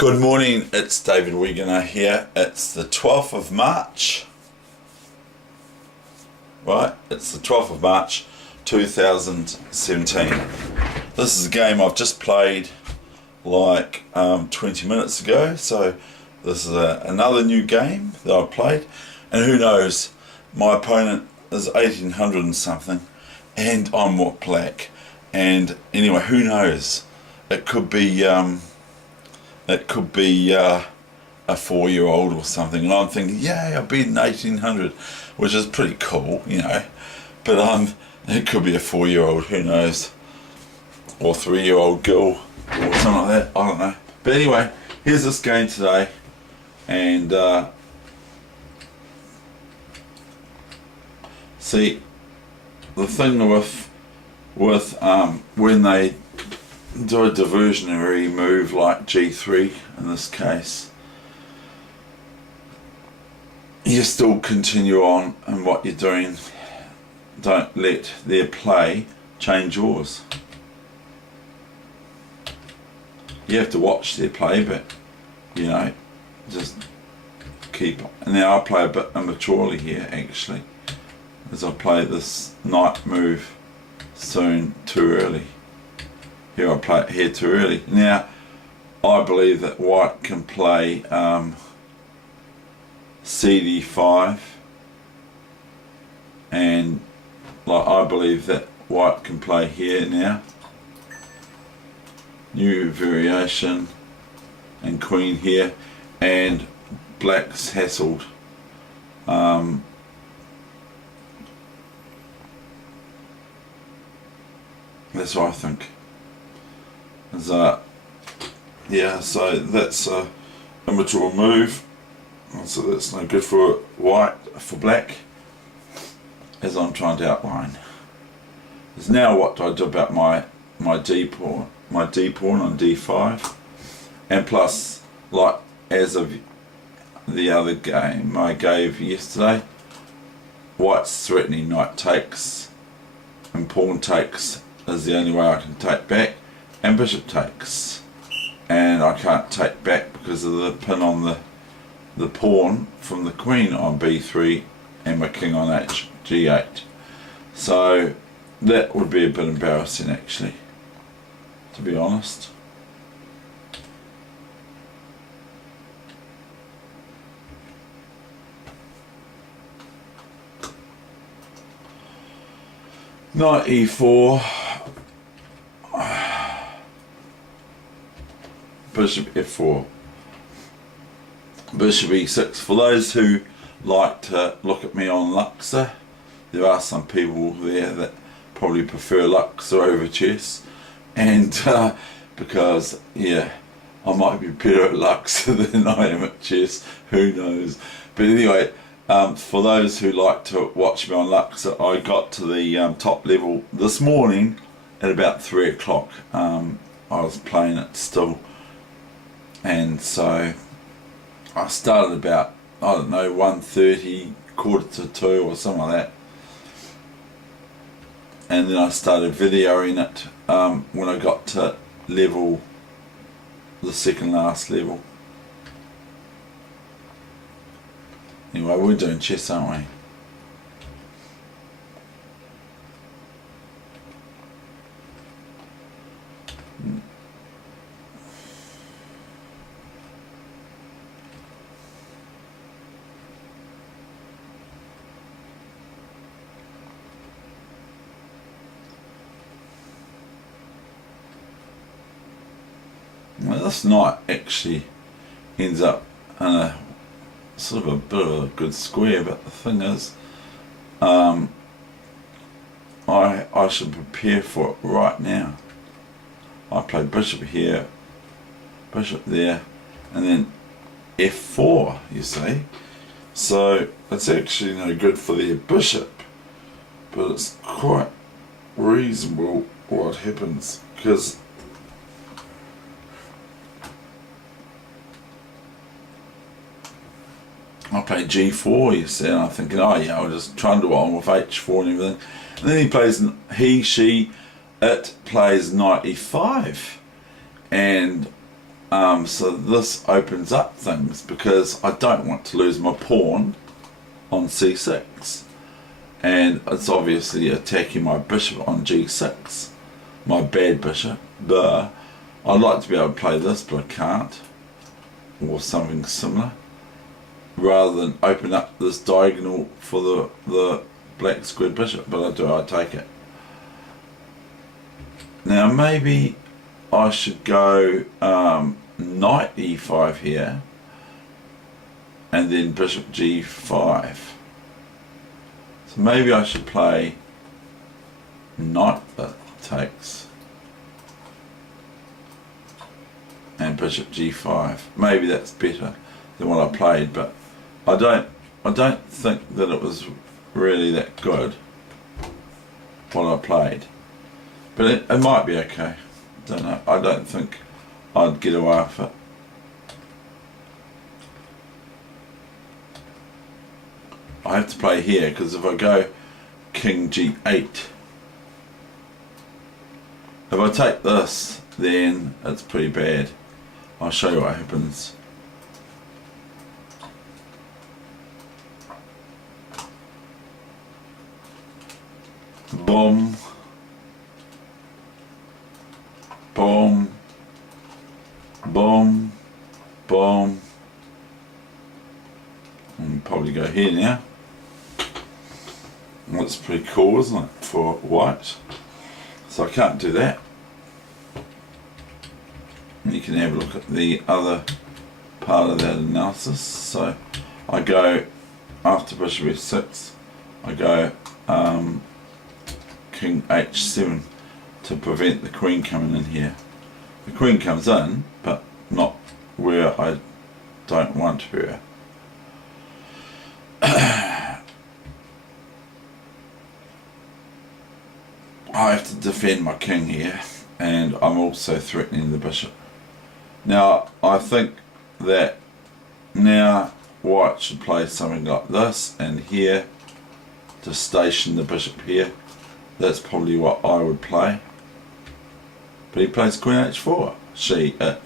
Good morning, it's David Weegenaar here. It's the 12th of March. Right, it's the 12th of March 2017. This is a game I've just played like 20 minutes ago, so this is another new game that I've played, and who knows, my opponent is 1800 and something and I'm black, and anyway, who knows, it could be a 4-year-old or something, and I'm thinking, yeah, I've been 1800, which is pretty cool, you know, but it could be a 4-year-old, who knows, or 3-year-old girl, or something like that, I don't know. But anyway, here's this game today, and see, the thing with when they do a diversionary move like G3 in this case, you still continue on in what you're doing. Don't let their play change yours. You have to watch their play, but you know, just keep on. And now I play a bit immaturely here actually, as I play this knight move soon too early. Here I play it here too early. Now I believe that white can play CD5, and like I believe that white can play here now. New variation, and queen here, and black's hassled. That's what I think. Yeah, so that's a immature move, so that's no good for white, for black, as I'm trying to outline. Is now what do I do about my D pawn on D5, and plus, like as of the other game I gave yesterday, white's threatening knight takes and pawn takes is the only way I can take back, and bishop takes, and I can't take back because of the pin on the pawn from the queen on B3 and my king on G8. So that would be a bit embarrassing actually, to be honest. Knight E4, bishop F4, bishop E6. For those who like to look at me on Luxor, there are some people there that probably prefer Luxor over chess, and because yeah, I might be better at Luxor than I am at chess, who knows. But anyway, for those who like to watch me on Luxor, I got to the top level this morning at about 3 o'clock. I was playing it still, and so I started about, I don't know, 1:30, quarter to 2 or something like that, and then I started videoing it when I got to level, the second last level. Anyway, we're doing chess, aren't we? Well, this knight actually ends up in a sort of a bit of a good square, but the thing is, I should prepare for it right now. I play bishop here, bishop there, and then F4, you see. So it's actually no good for their bishop, but it's quite reasonable what happens, because I play G4, you see, and I'm thinking, oh yeah, I'll just trundle on with H4 and everything. And then he plays, it plays knight E5, and So this opens up things because I don't want to lose my pawn on c6, and it's obviously attacking my bishop on g6, my bad bishop. I'd like to be able to play this, but I can't, or something similar, rather than open up this diagonal for the black squared bishop. But I take it. Now maybe I should go knight e5 here, and then bishop g5. So maybe I should play knight that takes, and bishop g5. Maybe that's better than what I played, but I don't think that it was really that good what I played. But it might be okay. Don't know. I don't think I'd get away with it. I have to play here because if I go king g8, if I take this, then it's pretty bad. I'll show you what happens. Boom. Boom. Boom. Boom. And probably go here now. That's pretty cool, isn't it, for white? So I can't do that. And you can have a look at the other part of that analysis. So I go after bishop f6, I go king h7 to prevent the queen coming in here. The queen comes in, but not where I don't want her. I have to defend my king here, and I'm also threatening the bishop. Now I think that now white should play something like this and here to station the bishop here. That's probably what I would play. But he plays queen h4. It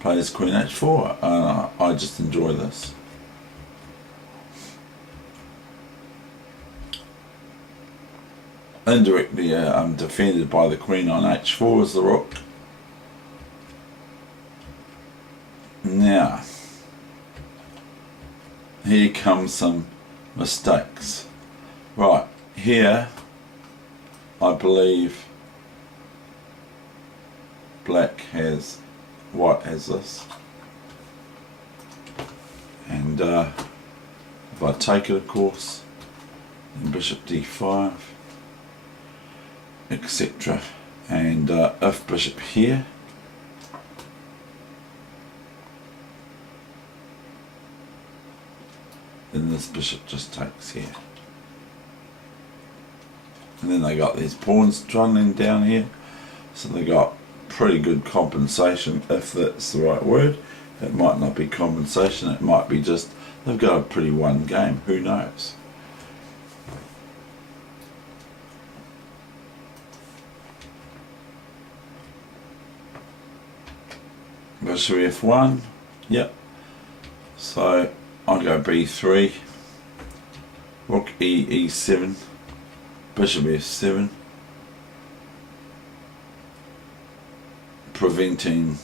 plays queen h4. I just enjoy this. Indirectly, I'm defended by the queen on h4 as the rook. Now, here comes some mistakes. Right, here, I believe white has this. And if I take it, of course, then bishop d5, etc. And if bishop here, then this bishop just takes here. And then they got these pawns trundling down here, so they got pretty good compensation, if that's the right word. It might not be compensation, it might be just they've got a pretty won game, who knows. Bishop f1, yep. So I go b3, rook e7, bishop f7, preventing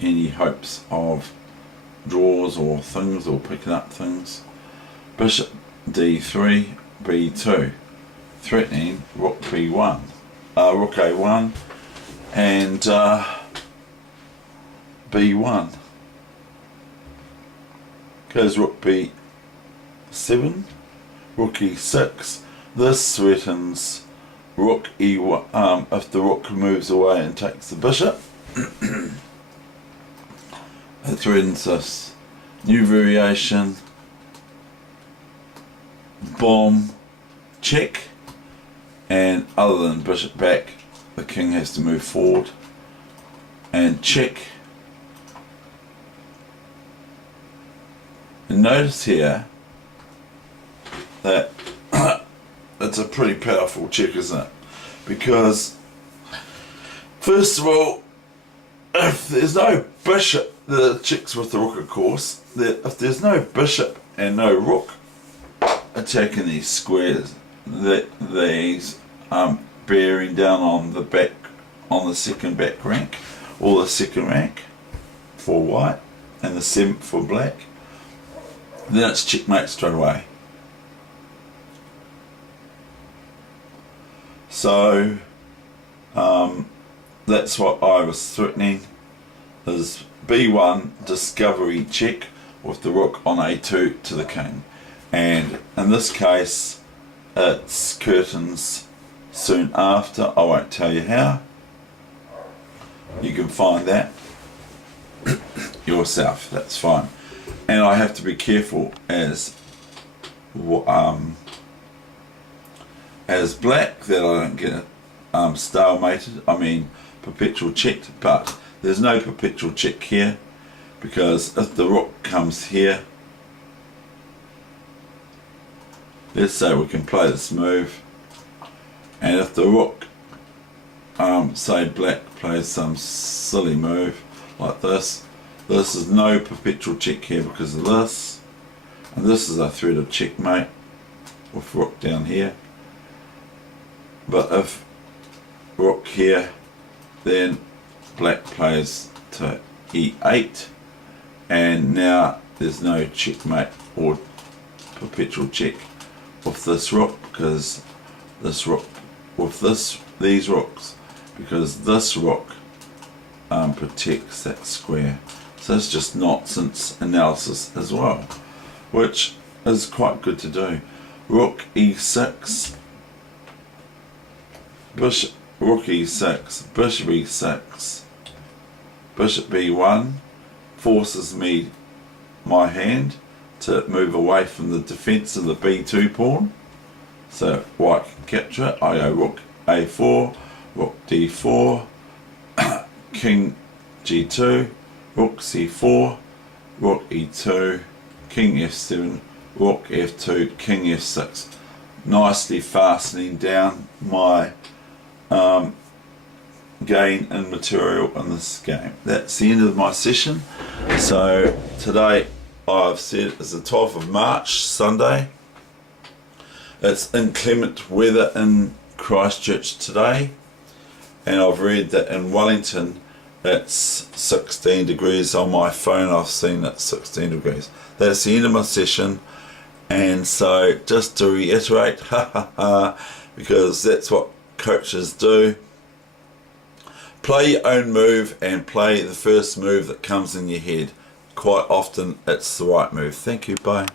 any hopes of draws or things or picking up things. Bishop d3, b2, threatening rook b1, rook a1, and b1. Goes rook b7, rook e6. This threatens rook e1 if the rook moves away and takes the bishop. It threatens this. New variation. Boom. Check. And other than bishop back, the king has to move forward. And check. And notice here that it's a pretty powerful check, isn't it? Because first of all, if there's no bishop, the checks with the rook of course, that if there's no bishop and no rook attacking these squares, that these bearing down on the back, on the second back rank, or the second rank for white and the 7th for black, then it's checkmate straight away. So that's what I was threatening, is b1 discovery check with the rook on a2 to the king, and in this case it's curtains soon after. I won't tell you how, you can find that yourself, that's fine. And I have to be careful as black that I don't get stalemated, I mean perpetual checked, but there's no perpetual check here, because if the rook comes here, let's say we can play this move, and if the rook, say black plays some silly move like this, this is no perpetual check here because of this, and this is a threat of checkmate with rook down here. But if rook here, then black plays to e8, and now there's no checkmate or perpetual check with this rook, because this rook with these rooks, because this rook protects that square. So it's just nonsense analysis as well, which is quite good to do. Rook e6, bishop, rook e6, bishop e6, bishop b1 forces my hand to move away from the defense of the b2 pawn, so white can capture it. I go rook a4, rook d4, king g2, rook c4, rook e2, king f7, rook f2, king f6, nicely fastening down my gain in material in this game. That's the end of my session. So today I've said is the 12th of March, Sunday. It's inclement weather in Christchurch today, and I've read that in Wellington it's 16 degrees. On my phone I've seen it's 16 degrees. That's the end of my session, and so just to reiterate, because that's what coaches do, play your own move and play the first move that comes in your head. Quite often it's the right move. Thank you, bye.